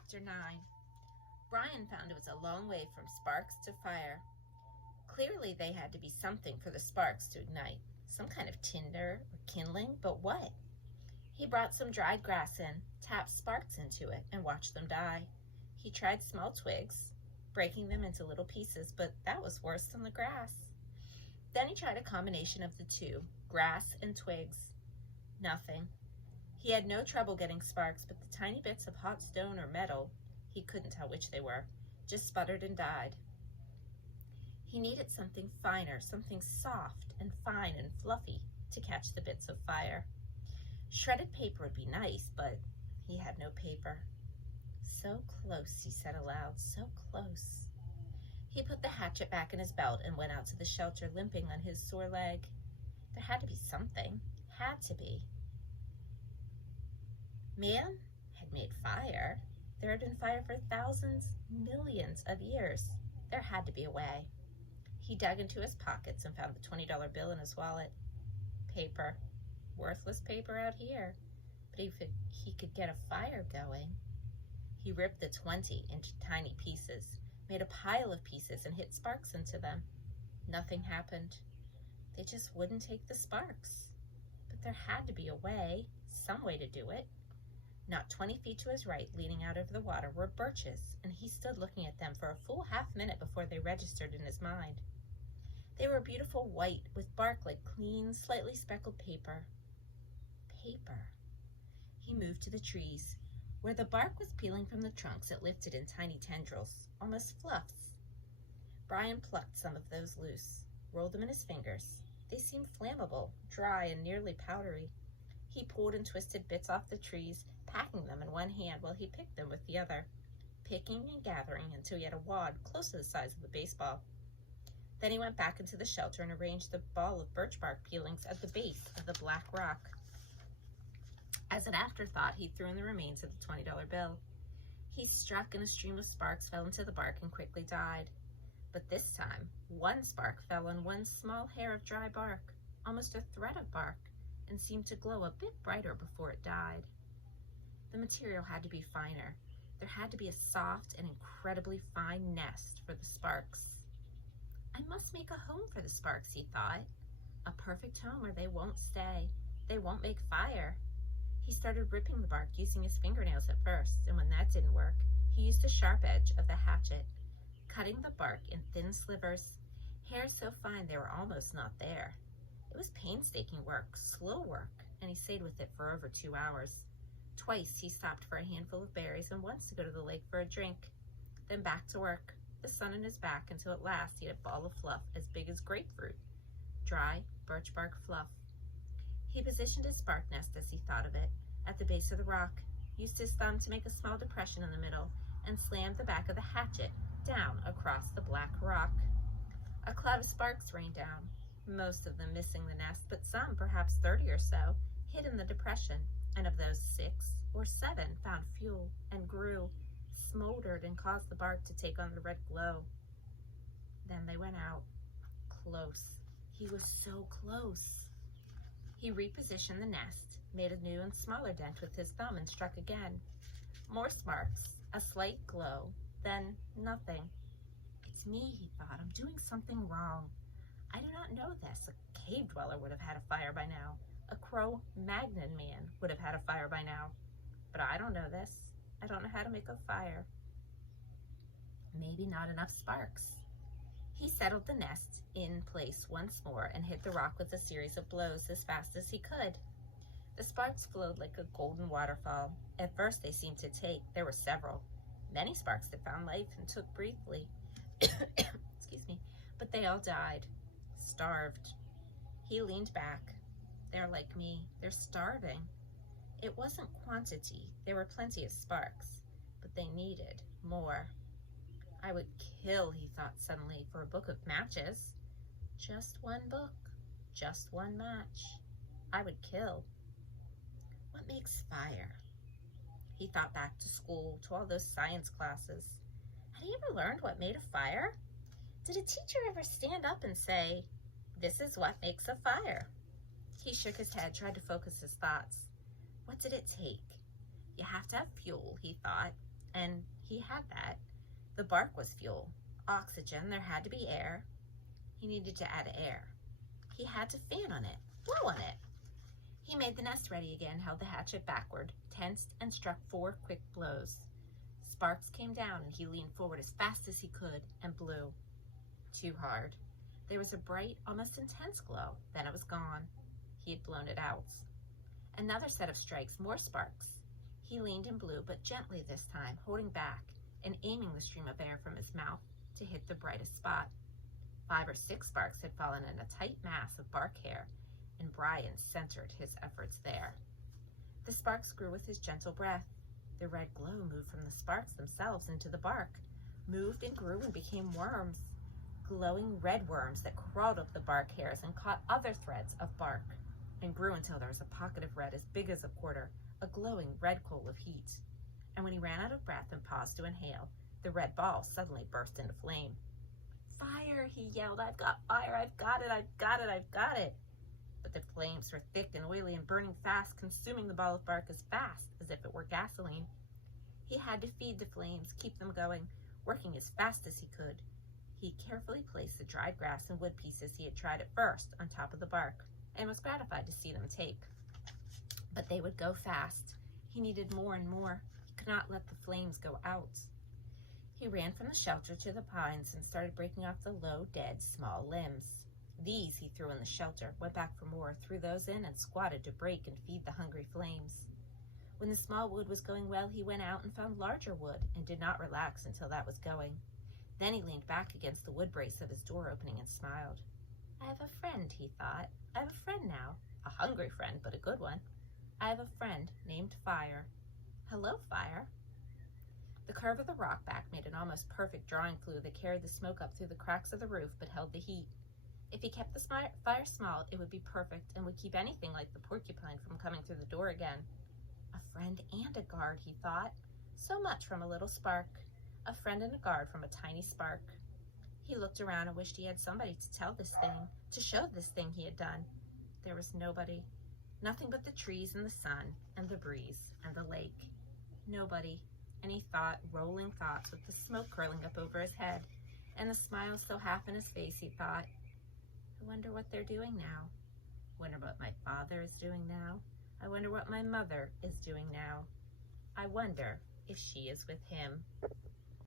Chapter 9. Brian found it was a long way from sparks to fire. Clearly they had to be something for the sparks to ignite. Some kind of tinder or kindling, but what? He brought some dried grass in, tapped sparks into it, and watched them die. He tried small twigs, breaking them into little pieces, but that was worse than the grass. Then he tried a combination of the two, grass and twigs. Nothing. He had no trouble getting sparks, but the tiny bits of hot stone or metal, he couldn't tell which they were, just sputtered and died. He needed something finer, something soft and fine and fluffy to catch the bits of fire. Shredded paper would be nice, but he had no paper. So close, he said aloud, so close. He put the hatchet back in his belt and went out to the shelter, limping on his sore leg. There had to be something, had to be. Man had made fire. There had been fire for thousands, millions of years. There had to be a way. He dug into his pockets and found the $20 bill in his wallet. Paper. Worthless paper out here. But he could get a fire going. He ripped the 20 into tiny pieces, made a pile of pieces, and hit sparks into them. Nothing happened. They just wouldn't take the sparks. But there had to be a way, some way to do it. Not 20 feet to his right, leaning out over the water, were birches, and he stood looking at them for a full half-minute before they registered in his mind. They were beautiful white, with bark like clean, slightly speckled paper. Paper. He moved to the trees. Where the bark was peeling from the trunks, it lifted in tiny tendrils, almost fluffs. Brian plucked some of those loose, rolled them in his fingers. They seemed flammable, dry, and nearly powdery. He pulled and twisted bits off the trees, packing them in one hand while he picked them with the other, picking and gathering until he had a wad close to the size of a baseball. Then he went back into the shelter and arranged the ball of birch bark peelings at the base of the black rock. As an afterthought, he threw in the remains of the $20 bill. He struck and a stream of sparks fell into the bark and quickly died. But this time, one spark fell on one small hair of dry bark, almost a thread of bark, and seemed to glow a bit brighter before it died. The material had to be finer. There had to be a soft and incredibly fine nest for the sparks. I must make a home for the sparks, he thought. A perfect home where they won't stay. They won't make fire. He started ripping the bark using his fingernails at first, and when that didn't work, he used the sharp edge of the hatchet, cutting the bark in thin slivers, hair so fine they were almost not there. It was painstaking work, slow work, and he stayed with it for over 2 hours. Twice he stopped for a handful of berries and once to go to the lake for a drink. Then back to work, the sun on his back, until at last he had a ball of fluff as big as grapefruit. Dry birch bark fluff. He positioned his spark nest, as he thought of it, at the base of the rock, used his thumb to make a small depression in the middle, and slammed the back of the hatchet down across the black rock. A cloud of sparks rained down, most of them missing the nest, but some, perhaps 30 or so, hid in the depression, and of those 6 or 7 found fuel and grew, smoldered, and caused the bark to take on the red glow. Then they went out. Close. He was so close. He repositioned the nest, made a new and smaller dent with his thumb, and struck again. More sparks, a slight glow, then nothing. It's me, he thought. I'm doing something wrong. I do not know this. A cave dweller would have had a fire by now. A Cro-Magnon man would have had a fire by now. But I don't know this. I don't know how to make a fire. Maybe not enough sparks. He settled the nest in place once more and hit the rock with a series of blows as fast as he could. The sparks flowed like a golden waterfall. At first they seemed to take. There were several. Many sparks that found life and took briefly. Excuse me. But they all died. Starved. He leaned back. They're like me. They're starving. It wasn't quantity. There were plenty of sparks, but they needed more. I would kill, he thought suddenly, for a book of matches. Just one book. Just one match. I would kill. What makes fire? He thought back to school, to all those science classes. Had he ever learned what made a fire? Did a teacher ever stand up and say, "This is what makes a fire"? He shook his head, tried to focus his thoughts. What did it take? You have to have fuel, he thought. And he had that. The bark was fuel, oxygen, there had to be air. He needed to add air. He had to fan on it, blow on it. He made the nest ready again, held the hatchet backward, tensed, and struck 4 quick blows. Sparks came down, and he leaned forward as fast as he could and blew. Too hard. There was a bright, almost intense glow. Then it was gone. He had blown it out. Another set of strikes, more sparks. He leaned and blew, but gently this time, holding back and aiming the stream of air from his mouth to hit the brightest spot. 5 or 6 sparks had fallen in a tight mass of bark hair, and Brian centered his efforts there. The sparks grew with his gentle breath. The red glow moved from the sparks themselves into the bark, moved and grew and became worms, glowing red worms that crawled up the bark hairs and caught other threads of bark, and grew until there was a pocket of red as big as a quarter, a glowing red coal of heat. And when he ran out of breath and paused to inhale, the red ball suddenly burst into flame. "Fire!" he yelled. "I've got fire! I've got it! I've got it! I've got it!" But the flames were thick and oily and burning fast, consuming the ball of bark as fast as if it were gasoline. He had to feed the flames, keep them going, working as fast as he could. He carefully placed the dried grass and wood pieces he had tried at first on top of the bark, and was gratified to see them take. But they would go fast. He needed more and more. He could not let the flames go out. He ran from the shelter to the pines and started breaking off the low, dead, small limbs. These he threw in the shelter, went back for more, threw those in, and squatted to break and feed the hungry flames. When the small wood was going well, he went out and found larger wood and did not relax until that was going. Then he leaned back against the wood brace of his door opening and smiled. "I have a friend," he thought. "I have a friend now. A hungry friend, but a good one. I have a friend named Fire. Hello, Fire." The curve of the rock back made an almost perfect drawing flue that carried the smoke up through the cracks of the roof but held the heat. If he kept the fire small, it would be perfect and would keep anything like the porcupine from coming through the door again. A friend and a guard, he thought. So much from a little spark. A friend and a guard from a tiny spark. He looked around and wished he had somebody to tell this thing, to show this thing he had done. There was nobody. Nothing but the trees and the sun and the breeze and the lake. Nobody. And he thought rolling thoughts with the smoke curling up over his head and the smile still half in his face. He thought, "I wonder what they're doing now. I wonder what my father is doing now. I wonder what my mother is doing now. I wonder if she is with him."